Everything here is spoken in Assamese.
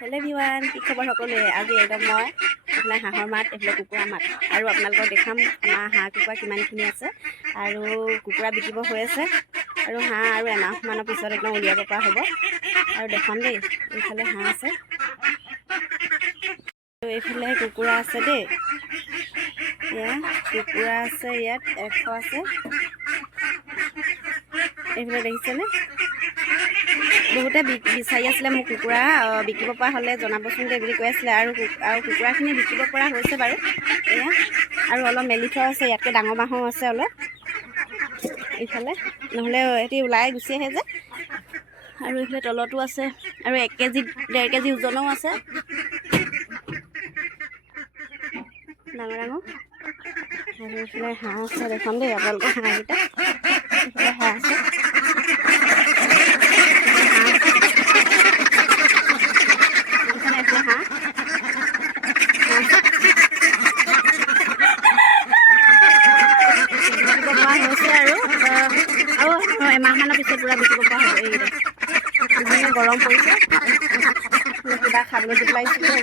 হেল্ল' এভৰিৱান, কি খবৰ সকলোৱে? আজি একদম মই এইফালে হাঁহৰ মাত, এইফালে কুকুৰা মাত, আৰু আপোনালোকক দেখাম আমাৰ হাঁহ কুকুৰা কিমানখিনি আছে আৰু কুকুৰা বিকিব হৈ আছে আৰু হাঁহ আৰু এমাহমানৰ পিছত একদম উলিয়াব পৰা হ'ব আৰু দেখাম দেই। এইফালে হাঁহ আছে আৰু এইফালে কুকুৰা আছে দেই। এয়া কুকুৰা আছে, ইয়াত 100 আছে। এইফালে দেখিছেনে? বহুতে বিচাৰি আছিলে মোক কুকুৰা বিকিব পৰা হ'লে জনাবচোন দেই বুলি কৈ আছিলে, আৰু কুকুৰাখিনি বিকিব পৰা হৈছে বাৰু। এয়া আৰু অলপ মেলি থোৱা আছে, ইয়াতকৈ ডাঙৰ বাঁহো আছে অলপ এইফালে, নহ'লে সিহঁতি ওলাই গুচি আহে যে। আৰু এইফালে তলতো আছে আৰু 1 কেজি 1.5 কেজি ওজনো আছে, ডাঙৰ ডাঙৰ। আৰু এইফালে হাঁহ আছে, দেখুৱাম দেই আপোনালোকৰ হাঁহকেইটা। এইফালে হাঁহ আছে, আৰু এমাহমানৰ পিছত পূৰা বিকিব পৰা হ'ব। এইকেইটা যিহে গৰম পৰিছে, কিবা খাবলৈ দিব লাগিছিলে।